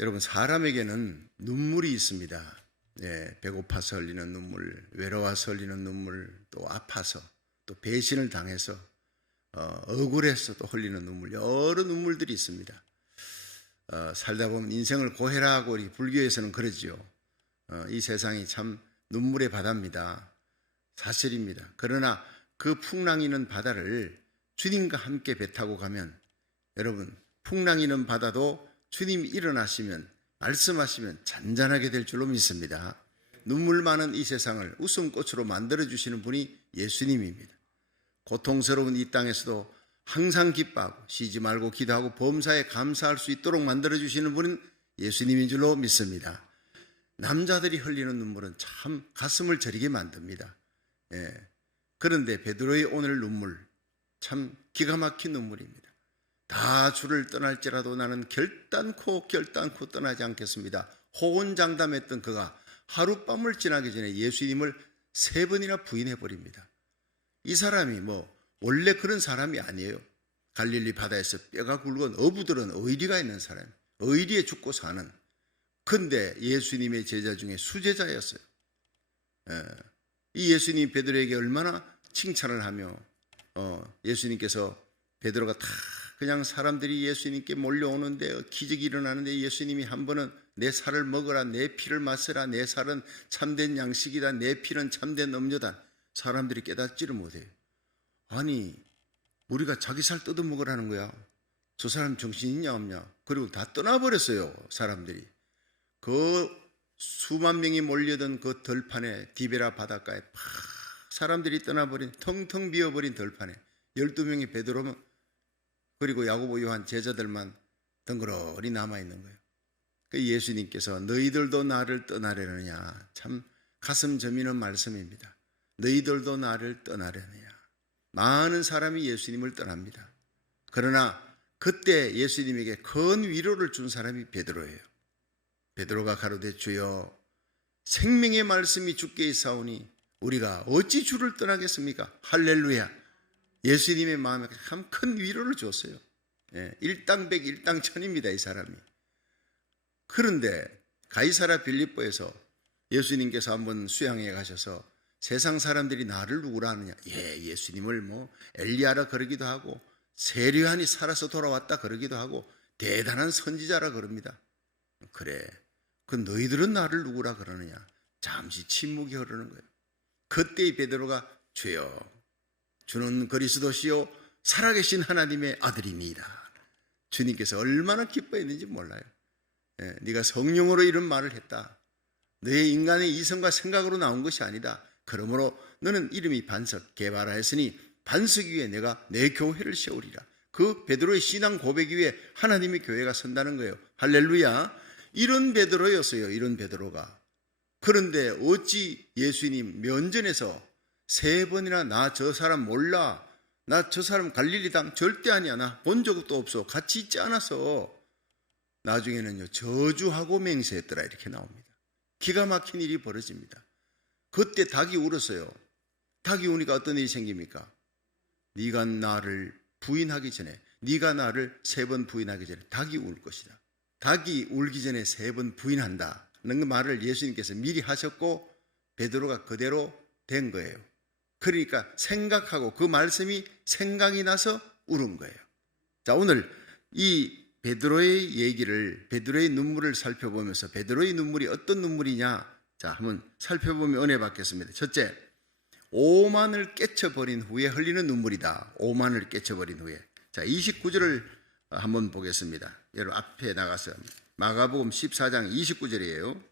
여러분, 사람에게는 눈물이 있습니다. 배고파서 흘리는 눈물, 외로워서 흘리는 눈물, 또 아파서, 또 배신을 당해서, 억울해서 또 흘리는 눈물, 여러 눈물들이 있습니다. 살다 보면 인생을 고해라고 우리 불교에서는 그러지요. 이 세상이 참 눈물의 바다입니다. 사실입니다. 그러나 그 풍랑이는 바다를 주님과 함께 배 타고 가면, 여러분, 풍랑이는 바다도 주님이 일어나시면, 말씀하시면 잔잔하게 될 줄로 믿습니다. 눈물 많은 이 세상을 웃음꽃으로 만들어주시는 분이 예수님입니다. 고통스러운 이 땅에서도 항상 기뻐하고 쉬지 말고 기도하고 범사에 감사할 수 있도록 만들어주시는 분은 예수님인 줄로 믿습니다. 남자들이 흘리는 눈물은 참 가슴을 저리게 만듭니다. 그런데 베드로의 오늘 눈물, 참 기가 막힌 눈물입니다. 다 주를 떠날지라도 나는 결단코 떠나지 않겠습니다. 호언장담했던 그가 하룻밤을 지나기 전에 예수님을 3번이나 부인해버립니다. 이 사람이 원래 그런 사람이 아니에요. 갈릴리 바다에서 뼈가 굵은 어부들은 의리가 있는 사람, 의리에 죽고 사는. 근데 예수님의 제자 중에 수제자였어요. 이 예수님 베드로에게 얼마나 칭찬을 하며 예수님께서 베드로가 다 그냥 사람들이 예수님께 몰려오는데 기적이 일어나는데 예수님이 한 번은 내 살을 먹어라, 내 피를 마셔라, 내 살은 참된 양식이다, 내 피는 참된 음료다. 사람들이 깨닫지를 못해요. 아니, 우리가 자기 살 뜯어먹으라는 거야. 저 사람 정신 있냐 없냐. 그리고 다 떠나버렸어요. 사람들이. 그 수만 명이 몰려든 그 들판에, 디베라 바닷가에 팍 사람들이 떠나버린, 텅텅 비어버린 들판에 12명이 베드로면, 그리고 야고보 요한 제자들만 덩그러니 남아있는 거예요. 그 예수님께서 너희들도 나를 떠나려느냐. 참 가슴 저미는 말씀입니다. 너희들도 나를 떠나려느냐. 많은 사람이 예수님을 떠납니다. 그러나 그때 예수님에게 큰 위로를 준 사람이 베드로예요. 베드로가 가로되 주여, 생명의 말씀이 주께 있사오니 우리가 어찌 주를 떠나겠습니까? 할렐루야. 예수님의 마음에 참 큰 위로를 줬어요. 일당백 일당천입니다, 이 사람이. 그런데 가이사랴 빌립보에서 예수님께서 한번 수양에 가셔서 세상 사람들이 나를 누구라 하느냐. 예수님을 엘리야라 그러기도 하고 세례요한이 살아서 돌아왔다 그러기도 하고 대단한 선지자라 그럽니다. 그래, 그 너희들은 나를 누구라 그러느냐. 잠시 침묵이 흐르는 거예요. 그때 이 베드로가 주여, 주는 그리스도시요 살아계신 하나님의 아들이니이다. 주님께서 얼마나 기뻐했는지 몰라요. 네가 성령으로 이런 말을 했다. 너의 인간의 이성과 생각으로 나온 것이 아니다. 그러므로 너는 이름이 반석 게바라 했으니 반석 위에 내가 내 교회를 세우리라. 그 베드로의 신앙 고백 위에 하나님의 교회가 선다는 거예요. 할렐루야. 이런 베드로였어요. 이런 베드로가. 그런데 어찌 예수님 면전에서 3번이나 나 저 사람 몰라, 나 저 사람 갈릴리 당 절대 아니야, 나 본 적도 없어, 같이 있지 않아서, 나중에는요 저주하고 맹세했더라 이렇게 나옵니다. 기가 막힌 일이 벌어집니다. 그때 닭이 울었어요. 닭이 우니까 어떤 일이 생깁니까? 네가 나를 부인하기 전에, 네가 나를 3번 부인하기 전에 닭이 울 것이다. 닭이 울기 전에 3번 부인한다는 그 말을 예수님께서 미리 하셨고 베드로가 그대로 된 거예요. 그러니까 생각하고 그 말씀이 생각이 나서 울은 거예요. 자, 오늘 이 베드로의 얘기를, 베드로의 눈물을 살펴보면서 베드로의 눈물이 어떤 눈물이냐, 자, 한번 살펴보면 은혜 받겠습니다. 첫째, 오만을 깨쳐버린 후에 흘리는 눈물이다. 오만을 깨쳐버린 후에. 자, 29절을 한번 보겠습니다. 여러분 앞에 나가서 마가복음 14장 29절이에요.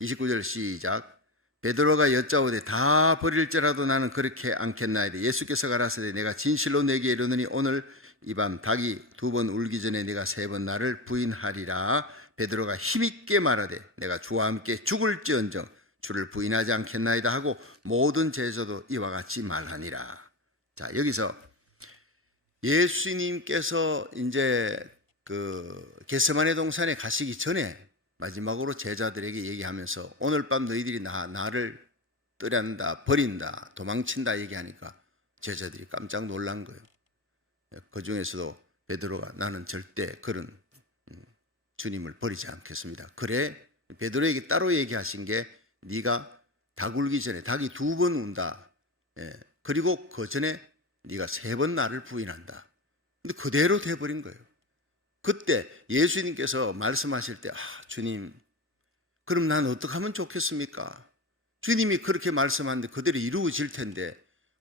29절 시작. 베드로가 여짜오되 다 버릴지라도 나는 그렇게 않겠나이다. 예수께서 가라사대 내가 진실로 내게 이르노니 오늘 이 밤 닭이 2번 울기 전에 네가 3번 나를 부인하리라. 베드로가 힘있게 말하되 내가 주와 함께 죽을지언정 주를 부인하지 않겠나이다 하고 모든 제자도 이와 같이 말하니라. 자, 여기서 예수님께서 이제 그 겟세마네 동산에 가시기 전에 마지막으로 제자들에게 얘기하면서 오늘 밤 너희들이 나를 떠난다, 버린다, 도망친다 얘기하니까 제자들이 깜짝 놀란 거예요. 그 중에서도 베드로가 나는 절대 그런 주님을 버리지 않겠습니다. 그래 베드로에게 따로 얘기하신 게 네가 닭 울기 전에 닭이 2번 운다. 그리고 그 전에 네가 3번 나를 부인한다. 근데 그대로 돼버린 거예요. 그때 예수님께서 말씀하실 때 주님 그럼 난 어떻게 하면 좋겠습니까? 주님이 그렇게 말씀하는데 그대로 이루어질 텐데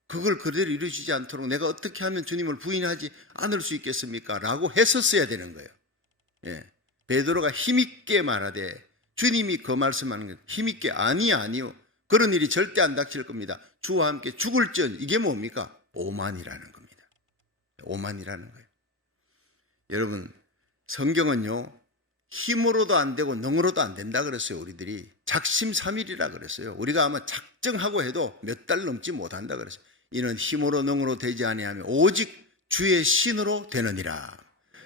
그걸 그대로 이루어지지 않도록 내가 어떻게 하면 주님을 부인하지 않을 수 있겠습니까? 라고 했었어야 되는 거예요. 베드로가 힘있게 말하되 주님이 그 말씀하는 것 힘있게 아니요 그런 일이 절대 안 닥칠 겁니다. 주와 함께 죽을지언 이게 뭡니까? 오만이라는 겁니다. 오만이라는 거예요. 여러분 성경은요 힘으로도 안 되고 능으로도 안 된다 그랬어요. 우리들이 작심삼일이라 그랬어요. 우리가 아마 작정하고 해도 몇 달 넘지 못한다 그랬어요. 이는 힘으로 능으로 되지 아니하며 오직 주의 신으로 되느니라.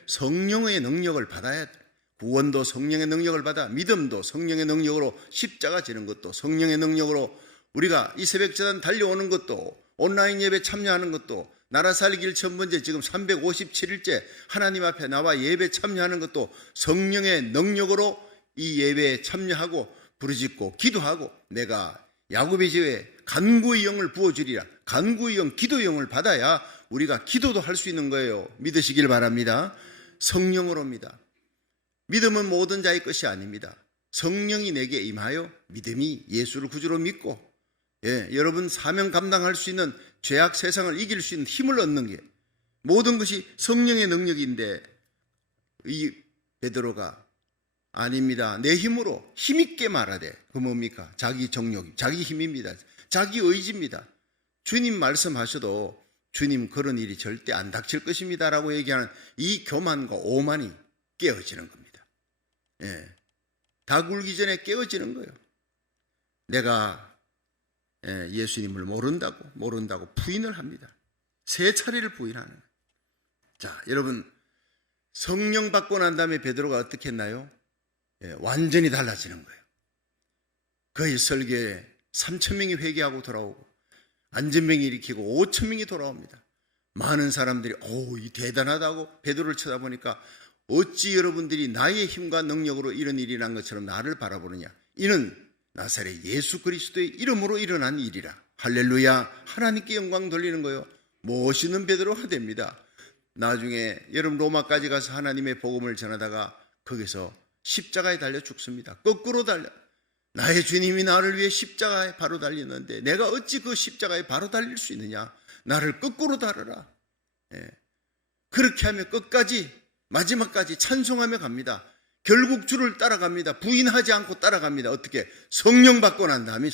성령의 능력을 받아야 돼. 구원도 성령의 능력을 받아 믿음도 성령의 능력으로 십자가 지는 것도 성령의 능력으로 우리가 이 새벽제단 달려오는 것도 온라인 예배 참여하는 것도 나라 살길 첫 번째 지금 357일째 하나님 앞에 나와 예배 참여하는 것도 성령의 능력으로 이 예배에 참여하고 부르짖고 기도하고 내가 야곱의 집에 간구의 영을 부어주리라. 간구의 영, 기도의 영을 받아야 우리가 기도도 할 수 있는 거예요. 믿으시길 바랍니다. 성령으로입니다. 믿음은 모든 자의 것이 아닙니다. 성령이 내게 임하여 믿음이 예수를 구주로 믿고 여러분 사명 감당할 수 있는 죄악 세상을 이길 수 있는 힘을 얻는 게 모든 것이 성령의 능력인데 이 베드로가 아닙니다. 내 힘으로 힘있게 말하되 그 뭡니까? 자기 정욕, 자기 힘입니다. 자기 의지입니다. 주님 말씀하셔도 주님 그런 일이 절대 안 닥칠 것입니다 라고 얘기하는 이 교만과 오만이 깨어지는 겁니다. 닭 울기 전에 깨어지는 거예요. 내가 예수님을 모른다고 부인을 합니다. 3차례를 부인하는 거예요. 자, 여러분 성령 받고 난 다음에 베드로가 어떻게 했나요? 완전히 달라지는 거예요. 거의 설교에 3,000명이 회개하고 돌아오고 안전병이 일으키고 5,000명이 돌아옵니다. 많은 사람들이 이 대단하다고 베드로를 쳐다보니까 어찌 여러분들이 나의 힘과 능력으로 이런 일이 난 것처럼 나를 바라보느냐. 이는 나사렛 예수 그리스도의 이름으로 일어난 일이라. 할렐루야. 하나님께 영광 돌리는 거예요. 멋있는 베드로가 됩니다. 나중에 여러분 로마까지 가서 하나님의 복음을 전하다가 거기서 십자가에 달려 죽습니다. 거꾸로 달려. 나의 주님이 나를 위해 십자가에 바로 달렸는데 내가 어찌 그 십자가에 바로 달릴 수 있느냐. 나를 거꾸로 달아라. 그렇게 하며 끝까지 마지막까지 찬송하며 갑니다. 결국 주를 따라갑니다. 부인하지 않고 따라갑니다. 어떻게? 성령 받고 난 다음에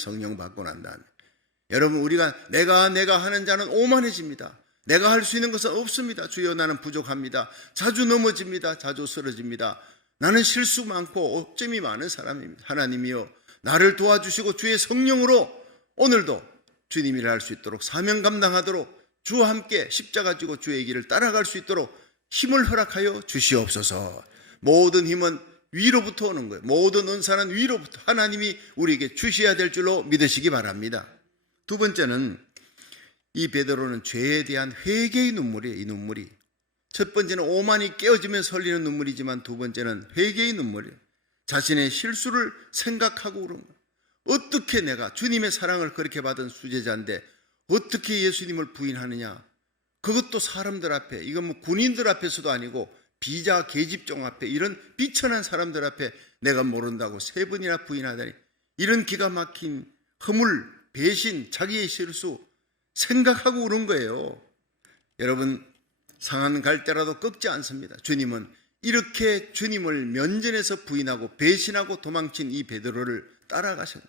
여러분 우리가 내가 하는 자는 오만해집니다. 내가 할 수 있는 것은 없습니다. 주여 나는 부족합니다. 자주 넘어집니다. 자주 쓰러집니다. 나는 실수 많고 오점이 많은 사람입니다. 하나님이여 나를 도와주시고 주의 성령으로 오늘도 주님 일을 할 수 있도록 사명 감당하도록 주와 함께 십자가 지고 주의 길을 따라갈 수 있도록 힘을 허락하여 주시옵소서. 모든 힘은 위로부터 오는 거예요. 모든 은사는 위로부터 하나님이 우리에게 주셔야 될 줄로 믿으시기 바랍니다. 두 번째는 이 베드로는 죄에 대한 회개의 눈물이에요. 이 눈물이 첫 번째는 오만이 깨어지면서 흘리는 눈물이지만 두 번째는 회개의 눈물이에요. 자신의 실수를 생각하고 그런 거예요. 어떻게 내가 주님의 사랑을 그렇게 받은 수제자인데 어떻게 예수님을 부인하느냐. 그것도 사람들 앞에, 이건 뭐 군인들 앞에서도 아니고 비자 계집종 앞에, 이런 비천한 사람들 앞에 내가 모른다고 3번이나 부인하다니, 이런 기가 막힌 허물, 배신, 자기의 실수 생각하고 그런 거예요. 여러분 상한 갈 때라도 꺾지 않습니다. 주님은 이렇게 주님을 면전에서 부인하고 배신하고 도망친 이 베드로를 따라가셨다.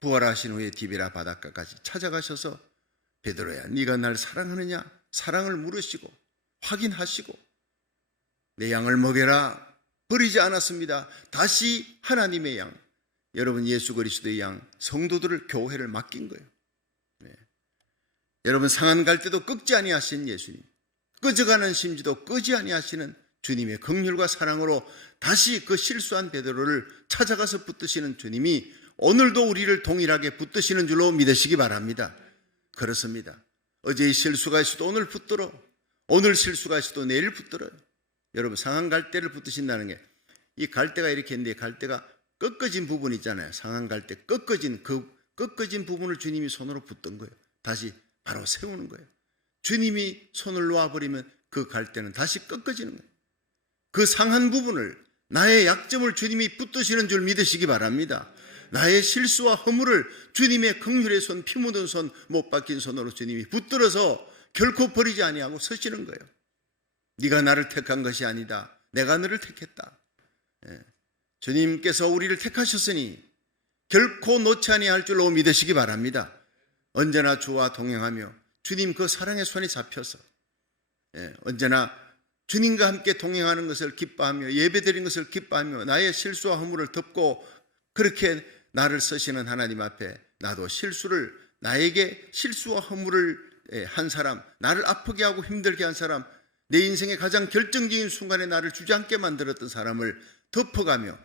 부활하신 후에 디베라 바닷가까지 찾아가셔서 베드로야 네가 날 사랑하느냐? 사랑을 물으시고 확인하시고 내 양을 먹여라. 버리지 않았습니다. 다시 하나님의 양, 여러분 예수 그리스도의 양, 성도들을 교회를 맡긴 거예요. 여러분 상한 갈 때도 꺾지 아니하신 예수님, 꺼져가는 심지도 끄지 아니하시는 주님의 긍휼과 사랑으로 다시 그 실수한 베드로를 찾아가서 붙드시는 주님이 오늘도 우리를 동일하게 붙드시는 줄로 믿으시기 바랍니다. 그렇습니다. 어제의 실수가 있어도 오늘 붙들어, 오늘 실수가 있어도 내일 붙들어요. 여러분 상한 갈 때를 붙드신다는 게 이 갈대가 이렇게 있는데 갈대가 꺾어진 부분 있잖아요. 상한 갈대 꺾어진 그 꺾어진 부분을 주님이 손으로 붙든 거예요. 다시 바로 세우는 거예요. 주님이 손을 놓아버리면 그 갈대는 다시 꺾어지는 거예요. 그 상한 부분을, 나의 약점을 주님이 붙드시는 줄 믿으시기 바랍니다. 나의 실수와 허물을 주님의 긍휼의 손, 피 묻은 손, 못 박힌 손으로 주님이 붙들어서 결코 버리지 아니하고 서시는 거예요. 네가 나를 택한 것이 아니다. 내가 너를 택했다. 주님께서 우리를 택하셨으니 결코 놓지 아니할 줄로 믿으시기 바랍니다. 언제나 주와 동행하며 주님 그 사랑의 손이 잡혀서 언제나 주님과 함께 동행하는 것을 기뻐하며 예배드린 것을 기뻐하며 나의 실수와 허물을 덮고 그렇게 나를 쓰시는 하나님 앞에 나도 실수를, 나에게 실수와 허물을 한 사람, 나를 아프게 하고 힘들게 한 사람, 내 인생의 가장 결정적인 순간에 나를 주저앉게 만들었던 사람을 덮어가며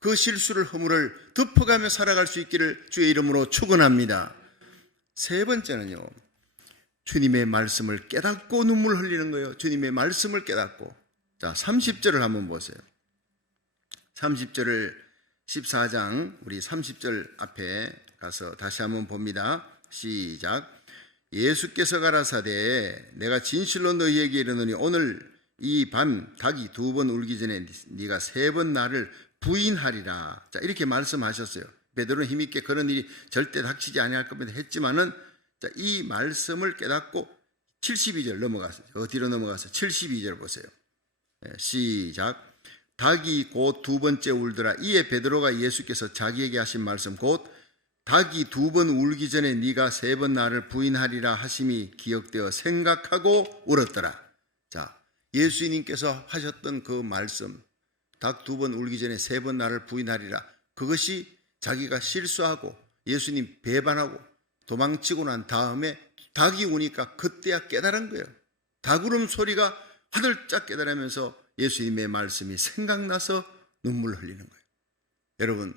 그 실수를, 허물을 덮어가며 살아갈 수 있기를 주의 이름으로 축원합니다. 세 번째는요, 주님의 말씀을 깨닫고 눈물 흘리는 거예요. 주님의 말씀을 깨닫고. 자, 30절을 한번 보세요. 30절을 14장 우리 30절 앞에 가서 다시 한번 봅니다. 시작. 예수께서 가라사대 내가 진실로 너희에게 이르노니 오늘 이 밤 닭이 2번 울기 전에 네가 3번 나를 부인하리라. 자, 이렇게 말씀하셨어요. 베드로는 힘있게 그런 일이 절대 닥치지 아니할 겁니다 했지만은, 자, 이 말씀을 깨닫고 72절 넘어가서 뒤로 넘어가서 72절 보세요. 시작. 닭이 곧 2번째 울더라. 이에 베드로가 예수께서 자기에게 하신 말씀 곧 닭이 2번 울기 전에 네가 3번 나를 부인하리라 하심이 기억되어 생각하고 울었더라. 자, 예수님께서 하셨던 그 말씀, 닭 2번 울기 전에 3번 나를 부인하리라, 그것이 자기가 실수하고 예수님 배반하고 도망치고 난 다음에 닭이 우니까 그때야 깨달은 거예요. 닭 울음 소리가 화들짝 깨달으면서 예수님의 말씀이 생각나서 눈물 흘리는 거예요. 여러분,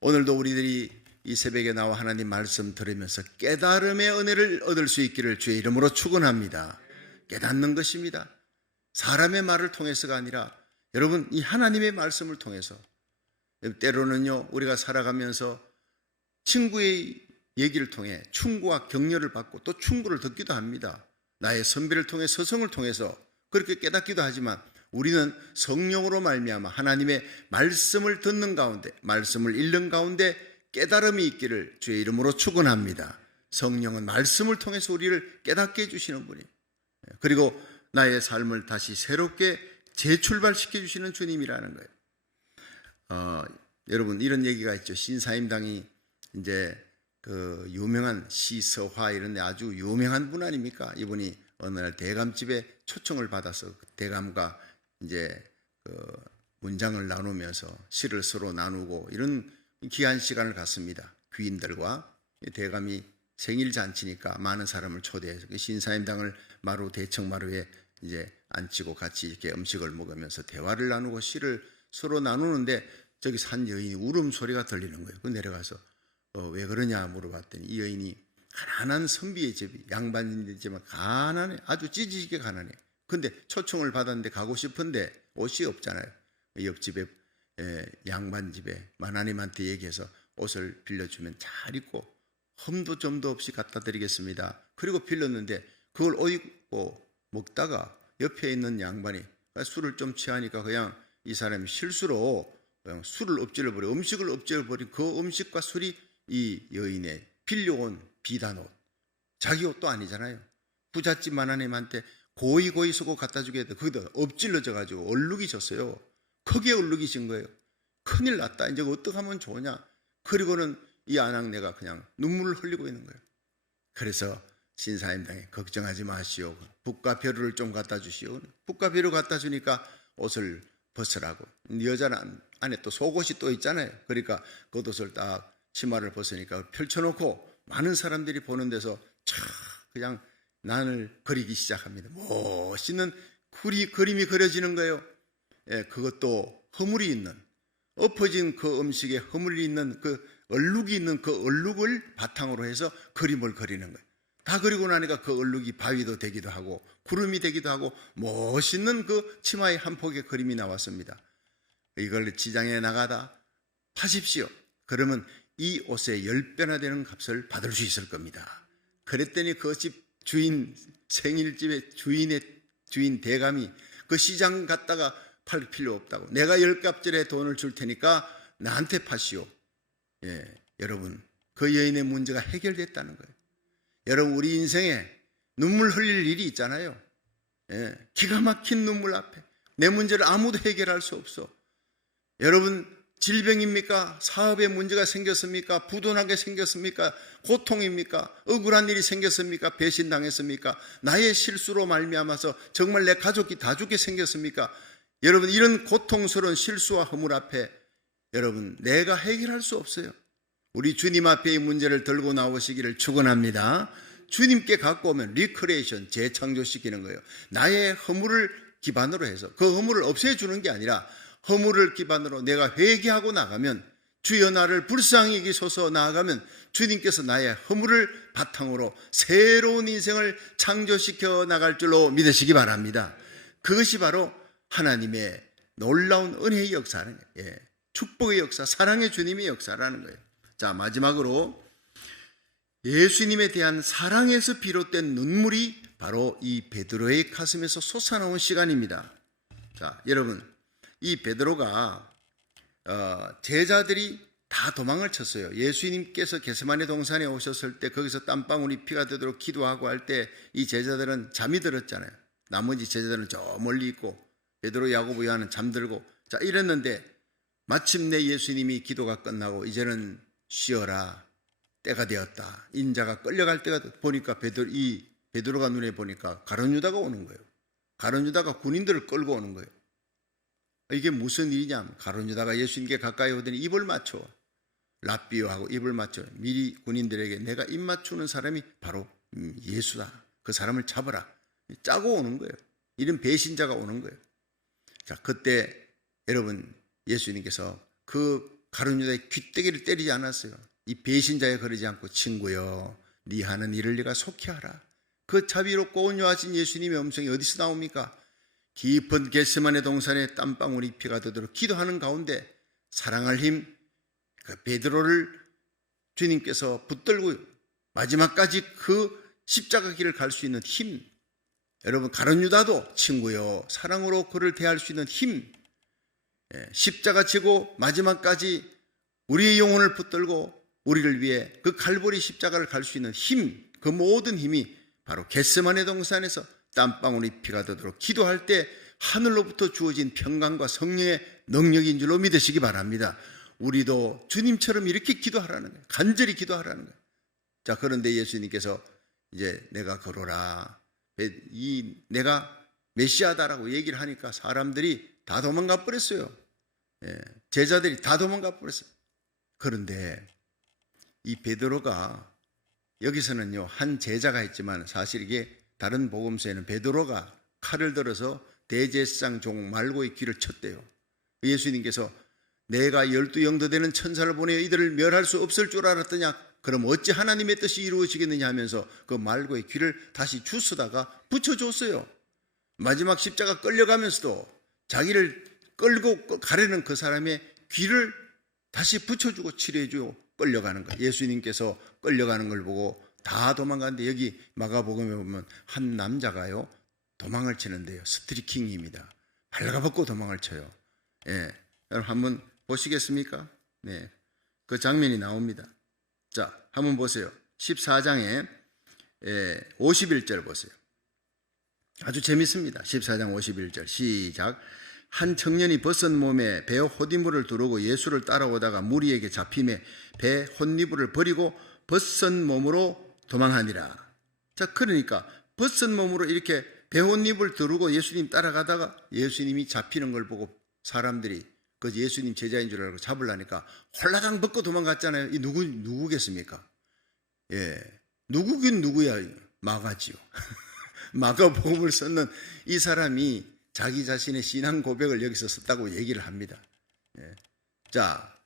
오늘도 우리들이 이 새벽에 나와 하나님 말씀 들으면서 깨달음의 은혜를 얻을 수 있기를 주의 이름으로 축원합니다. 깨닫는 것입니다. 사람의 말을 통해서가 아니라 여러분, 이 하나님의 말씀을 통해서. 때로는요, 우리가 살아가면서 친구의 얘기를 통해 충고와 격려를 받고 또 충고를 듣기도 합니다. 나의 선배를 통해, 서성을 통해서 그렇게 깨닫기도 하지만 우리는 성령으로 말미암아 하나님의 말씀을 듣는 가운데, 말씀을 읽는 가운데 깨달음이 있기를 주의 이름으로 축원합니다. 성령은 말씀을 통해서 우리를 깨닫게 해주시는 분이, 그리고 나의 삶을 다시 새롭게 재출발시켜 주시는 주님이라는 거예요. 여러분, 이런 얘기가 있죠. 신사임당이 이제 그 유명한 시서화 이런 데 아주 유명한 분 아닙니까? 이분이 어느 날 대감집에 초청을 받아서 대감과 이제 그 문장을 나누면서 시를 서로 나누고 이런 귀한 시간을 갖습니다. 귀인들과. 대감이 생일 잔치니까 많은 사람을 초대해서 신사임당을 마루, 대청마루에 이제 앉히고 같이 이렇게 음식을 먹으면서 대화를 나누고 시를 서로 나누는데 저기서 한 여인이 울음소리가 들리는 거예요. 그 내려가서 왜 그러냐 물어봤더니 이 여인이 가난한 선비의 집이, 양반이지만 가난해, 아주 찌질하게 가난해. 근데 초청을 받았는데 가고 싶은데 옷이 없잖아요. 옆집에 양반집에 마나님한테 얘기해서 옷을 빌려주면 잘 입고 흠도 점도 없이 갖다 드리겠습니다. 그리고 빌렸는데 그걸 옷 입고 먹다가 옆에 있는 양반이 술을 좀 취하니까 그냥 이 사람이 실수로 그냥 술을 엎질러버려, 음식을 엎질러버린 그 음식과 술이 이 여인의 빌려온 비단 옷, 자기 옷도 아니잖아요. 부잣집 마나님한테 고이 쓰고 갖다 주게 해도 거기다 엎질러져 가지고 얼룩이 졌어요. 크게 얼룩이 진 거예요. 큰일 났다. 이제 어떻게 하면 좋으냐. 그리고는 이 아낙네가 그냥 눈물을 흘리고 있는 거예요. 그래서 신사임당에 걱정하지 마시오. 붓과 벼루를 좀 갖다 주시오. 붓과 벼루 갖다 주니까 옷을 벗으라고. 여자는 안에 또 속옷이 또 있잖아요. 그러니까 겉옷을 딱 치마를 벗으니까 펼쳐놓고 많은 사람들이 보는 데서 촥 그냥 난을 그리기 시작합니다. 멋있는 그림이 그려지는 거예요. 그것도 허물이 있는, 엎어진 그 음식에 허물이 있는 그 얼룩이 있는 그 얼룩을 바탕으로 해서 그림을 그리는 거예요. 다 그리고 나니까 그 얼룩이 바위도 되기도 하고 구름이 되기도 하고 멋있는 그 치마의 한 폭의 그림이 나왔습니다. 이걸 지장에 나가다 파십시오. 그러면 이 옷의 10배나 되는 값을 받을 수 있을 겁니다. 그랬더니 그 집 주인, 생일집의 주인 대감이 그 시장 갔다가 팔 필요 없다고, 내가 10갑절의 돈을 줄 테니까 나한테 파시오. 여러분, 그 여인의 문제가 해결됐다는 거예요. 여러분, 우리 인생에 눈물 흘릴 일이 있잖아요. 기가 막힌 눈물 앞에 내 문제를 아무도 해결할 수 없어. 여러분, 질병입니까? 사업에 문제가 생겼습니까? 부도나게 생겼습니까? 고통입니까? 억울한 일이 생겼습니까? 배신당했습니까? 나의 실수로 말미암아서 정말 내 가족이 다 죽게 생겼습니까? 여러분, 이런 고통스러운 실수와 허물 앞에 여러분, 내가 해결할 수 없어요. 우리 주님 앞에 이 문제를 들고 나오시기를 축원합니다. 주님께 갖고 오면 리크레이션, 재창조시키는 거예요. 나의 허물을 기반으로 해서 그 허물을 없애주는 게 아니라 허물을 기반으로 내가 회개하고 나가면, 주여 나를 불쌍히 여기소서 나아가면 주님께서 나의 허물을 바탕으로 새로운 인생을 창조시켜 나갈 줄로 믿으시기 바랍니다. 그것이 바로 하나님의 놀라운 은혜의 역사라는 거예요. 축복의 역사, 사랑의 주님의 역사라는 거예요. 자, 마지막으로 예수님에 대한 사랑에서 비롯된 눈물이 바로 이 베드로의 가슴에서 솟아나온 시간입니다. 자, 여러분, 이 베드로가 제자들이 다 도망을 쳤어요. 예수님께서 겟세마네 동산에 오셨을 때 거기서 땀방울이 피가 되도록 기도하고 할 때 이 제자들은 잠이 들었잖아요. 나머지 제자들은 저 멀리 있고 베드로, 야고보, 요한은 잠들고, 자, 이랬는데 마침내 예수님이 기도가 끝나고 이제는 쉬어라, 때가 되었다, 인자가 끌려갈 때가 보니까 베드로가 눈에 보니까 가룟 유다가 오는 거예요. 가룟 유다가 군인들을 끌고 오는 거예요. 이게 무슨 일이냐 하면 가룟 유다가 예수님께 가까이 오더니 입을 맞춰, 랍비요하고 입을 맞춰 미리 군인들에게 내가 입 맞추는 사람이 바로 예수다, 그 사람을 잡아라, 짜고 오는 거예요. 이런 배신자가 오는 거예요. 자, 그때 여러분, 예수님께서 그 가룟 유다의 귀때기를 때리지 않았어요. 이 배신자에 그러지 않고, 친구여, 네 하는 일을 네가 속히 하라. 그 자비롭고 온유하신 예수님의 음성이 어디서 나옵니까? 깊은 겟세마네 동산에 땀방울이 피가 되도록 기도하는 가운데 사랑할 힘, 그 베드로를 주님께서 붙들고 마지막까지 그 십자가 길을 갈 수 있는 힘, 여러분, 가룟 유다도 친구요, 사랑으로 그를 대할 수 있는 힘, 십자가 지고 마지막까지 우리의 영혼을 붙들고 우리를 위해 그 갈보리 십자가를 갈 수 있는 힘, 그 모든 힘이 바로 겟세마네 동산에서 땀방울이 피가 되도록 기도할 때 하늘로부터 주어진 평강과 성령의 능력인 줄로 믿으시기 바랍니다. 우리도 주님처럼 이렇게 기도하라는 거예요. 간절히 기도하라는 거예요. 자, 그런데 예수님께서 이제 내가 걸어라, 내가 메시아다라고 얘기를 하니까 사람들이 다 도망가 버렸어요. 제자들이 다 도망가 버렸어요. 그런데 이 베드로가, 여기서는요 한 제자가 있지만 사실 이게 다른 복음서에는 베드로가 칼을 들어서 대제사장 종 말고의 귀를 쳤대요. 예수님께서 내가 12영도 되는 천사를 보내어 이들을 멸할 수 없을 줄 알았더냐, 그럼 어찌 하나님의 뜻이 이루어지겠느냐 하면서 그 말고의 귀를 다시 주스다가 붙여줬어요. 마지막 십자가 끌려가면서도 자기를 끌고 가려는 그 사람의 귀를 다시 붙여주고 치료해주고 끌려가는 거예요. 예수님께서 끌려가는 걸 보고 다 도망가는데, 여기 마가복음에 보면 한 남자가요 도망을 치는데요, 스트리킹입니다. 발가벗고 도망을 쳐요. 여러분 한번 보시겠습니까? 네, 그 장면이 나옵니다. 자, 한번 보세요. 14장에 51절 보세요. 아주 재밌습니다. 14장 51절 시작. 한 청년이 벗은 몸에 배 헛이불을 두르고 예수를 따라오다가 무리에게 잡힘에 배 헛이불을 버리고 벗은 몸으로 도망하니라. 자, 그러니까 벗은 몸으로 이렇게 배 헛이불을 두르고 예수님 따라가다가 예수님이 잡히는 걸 보고 사람들이 그 예수님 제자인 줄 알고 잡으려니까 홀라당 벗고 도망갔잖아요. 이 누구겠습니까? 누구긴 누구야? 마가지요. 마가복음을 썼는 이 사람이 자기 자신의 신앙 고백을 여기서 썼다고 얘기를 합니다. 자,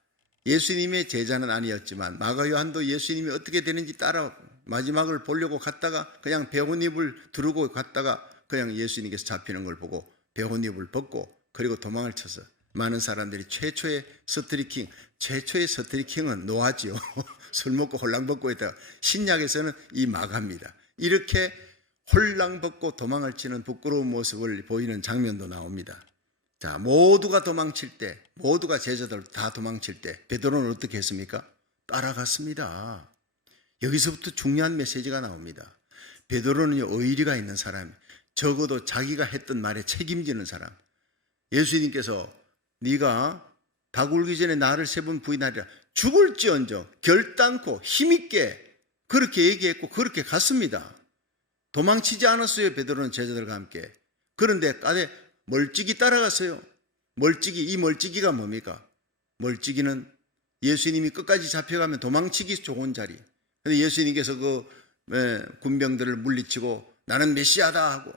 예수님의 제자는 아니었지만 마가 요한도 예수님이 어떻게 되는지 따라 마지막을 보려고 갔다가 그냥 배옷잎을 두르고 갔다가 그냥 예수님께서 잡히는 걸 보고 배옷잎을 벗고 그리고 도망을 쳐서 많은 사람들이 최초의 스트리킹은 노아지요. 술 먹고 홀랑벗고 있다가 신약에서는 이 마가입니다. 이렇게 홀랑벗고 도망을 치는 부끄러운 모습을 보이는 장면도 나옵니다. 자, 모두가 도망칠 때, 모두가 제자들 다 도망칠 때 베드로는 어떻게 했습니까? 따라갔습니다. 여기서부터 중요한 메시지가 나옵니다. 베드로는 의리가 있는 사람, 적어도 자기가 했던 말에 책임지는 사람. 예수님께서 네가 닭 울기 전에 나를 3번 부인하리라 죽을지언정 결단코 힘있게 그렇게 얘기했고 그렇게 갔습니다. 도망치지 않았어요. 베드로는 제자들과 함께. 그런데 까대 멀찍이 따라갔어요. 이 멀찍이가 뭡니까? 멀찍이는 예수님이 끝까지 잡혀가면 도망치기 좋은 자리. 근데 예수님께서 그 군병들을 물리치고 나는 메시아다 하고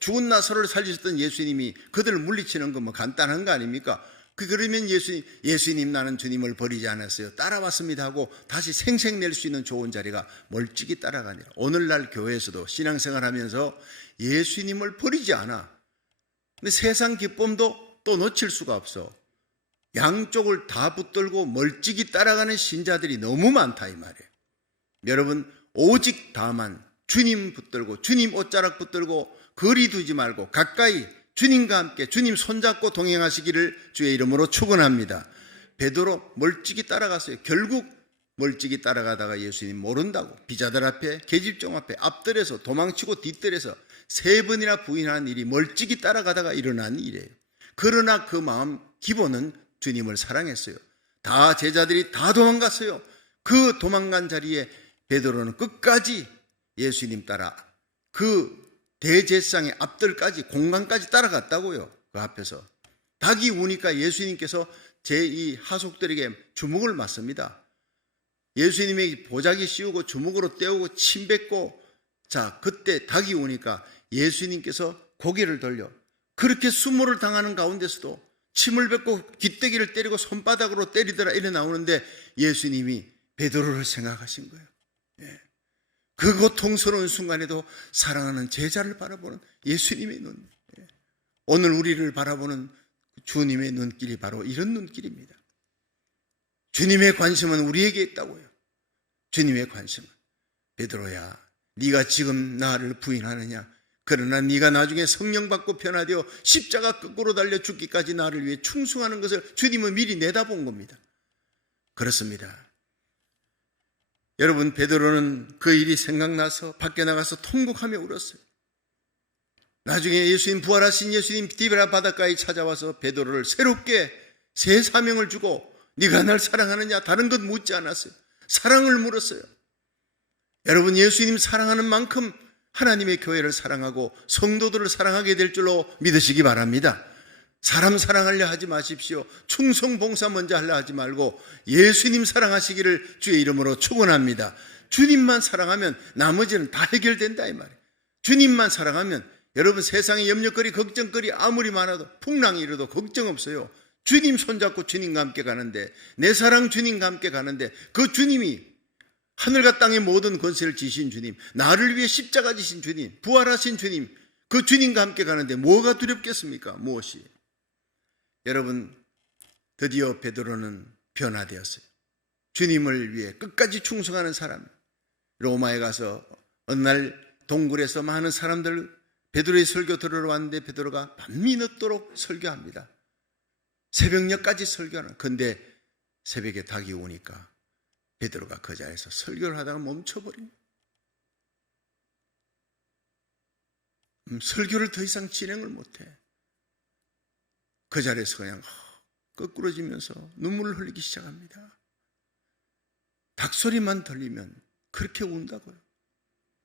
죽은 나사로를 살리셨던 예수님이 그들을 물리치는 건 뭐 간단한 거 아닙니까? 그러면 예수님 나는 주님을 버리지 않았어요. 따라왔습니다 하고 다시 생색낼 수 있는 좋은 자리가 멀찍이 따라가니라. 오늘날 교회에서도 신앙생활하면서 예수님을 버리지 않아. 근데 세상 기쁨도 또 놓칠 수가 없어. 양쪽을 다 붙들고 멀찍이 따라가는 신자들이 너무 많다 이 말이에요. 여러분 오직 다만 주님 붙들고 주님 옷자락 붙들고 거리 두지 말고 가까이 주님과 함께 주님 손잡고 동행하시기를 주의 이름으로 축원합니다. 베드로 멀찍이 따라갔어요. 결국 멀찍이 따라가다가 예수님 모른다고 비자들 앞에 계집종 앞에 앞들에서 도망치고 뒤뜰에서 3번이나 부인하는 일이 멀찍이 따라가다가 일어난 일이에요. 그러나 그 마음 기본은 주님을 사랑했어요. 다 제자들이 다 도망갔어요. 그 도망간 자리에 베드로는 끝까지 예수님 따라 그 대제상의 앞들까지 공간까지 따라갔다고요. 그 앞에서 닭이 우니까 예수님께서 제2 하속들에게 주먹을 맞습니다. 예수님에게 보자기 씌우고 주먹으로 떼우고 침 뱉고 자 그때 닭이 우니까 예수님께서 고개를 돌려 그렇게 수모를 당하는 가운데서도 침을 뱉고 깃대기를 때리고 손바닥으로 때리더라 이래 나오는데 예수님이 베드로를 생각하신 거예요. 그 고통스러운 순간에도 사랑하는 제자를 바라보는 예수님의 눈, 오늘 우리를 바라보는 주님의 눈길이 바로 이런 눈길입니다. 주님의 관심은 우리에게 있다고요. 주님의 관심은 베드로야 네가 지금 나를 부인하느냐? 그러나 네가 나중에 성령 받고 변화되어 십자가 끝으로 달려 죽기까지 나를 위해 충성하는 것을 주님은 미리 내다본 겁니다. 그렇습니다. 여러분 베드로는 그 일이 생각나서 밖에 나가서 통곡하며 울었어요. 나중에 예수님 부활하신 예수님 디베라 바닷가에 찾아와서 베드로를 새롭게 새 사명을 주고 네가 날 사랑하느냐 다른 것 묻지 않았어요. 사랑을 물었어요. 여러분 예수님 사랑하는 만큼 하나님의 교회를 사랑하고 성도들을 사랑하게 될 줄로 믿으시기 바랍니다. 사람 사랑하려 하지 마십시오. 충성 봉사 먼저 하려 하지 말고 예수님 사랑하시기를 주의 이름으로 축원합니다. 주님만 사랑하면 나머지는 다 해결된다 이 말이에요. 주님만 사랑하면 여러분 세상에 염려거리 걱정거리 아무리 많아도 풍랑이 일어도 걱정 없어요. 주님 손잡고 주님과 함께 가는데 내 사랑 주님과 함께 가는데 그 주님이 하늘과 땅의 모든 권세를 지신 주님, 나를 위해 십자가 지신 주님, 부활하신 주님, 그 주님과 함께 가는데 뭐가 두렵겠습니까? 무엇이? 여러분 드디어 베드로는 변화되었어요. 주님을 위해 끝까지 충성하는 사람. 로마에 가서 어느 날 동굴에서 많은 사람들 베드로의 설교 들으러 왔는데 베드로가 밤이 늦도록 설교합니다. 새벽녘까지 설교하는. 근데 새벽에 닭이 오니까 베드로가 그 자리에서 설교를 하다가 멈춰버립니다. 설교를 더 이상 진행을 못해. 그 자리에서 그냥 거꾸러지면서 눈물을 흘리기 시작합니다. 닭소리만 들리면 그렇게 운다고요.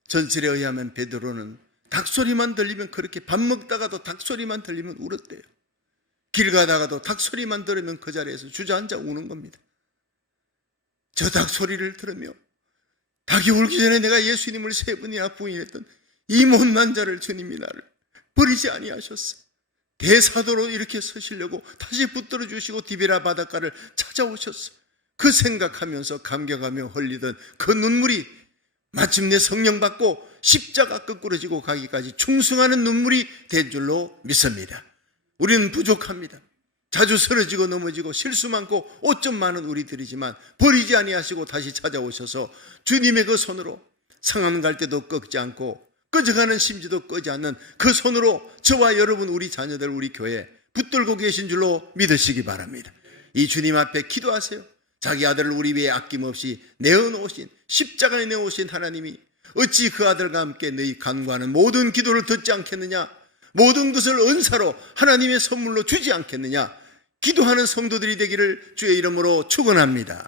전설에 의하면 베드로는 닭소리만 들리면 그렇게 밥 먹다가도 닭소리만 들리면 울었대요. 길 가다가도 닭소리만 들으면 그 자리에서 주저앉아 우는 겁니다. 저 닭소리를 들으며 닭이 울기 전에 내가 예수님을 3번이나 부인했던 이 못난 자를 주님이 나를 버리지 아니하셨어. 대사도로 이렇게 서시려고 다시 붙들어 주시고 디베라 바닷가를 찾아오셨어. 그 생각하면서 감격하며 흘리던 그 눈물이 마침내 성령 받고 십자가 거꾸로 지고 가기까지 충성하는 눈물이 된 줄로 믿습니다. 우리는 부족합니다. 자주 쓰러지고 넘어지고 실수 많고 옷 좀 많은 우리들이지만 버리지 아니하시고 다시 찾아오셔서 주님의 그 손으로 상한 갈 때도 꺾지 않고 꺼져가는 심지도 꺼지 않는 그 손으로 저와 여러분, 우리 자녀들, 우리 교회 붙들고 계신 줄로 믿으시기 바랍니다. 이 주님 앞에 기도하세요. 자기 아들을 우리 위해 아낌없이 내어놓으신, 십자가에 내어오신 하나님이 어찌 그 아들과 함께 너희 간구하는 모든 기도를 듣지 않겠느냐? 모든 것을 은사로 하나님의 선물로 주지 않겠느냐? 기도하는 성도들이 되기를 주의 이름으로 축원합니다.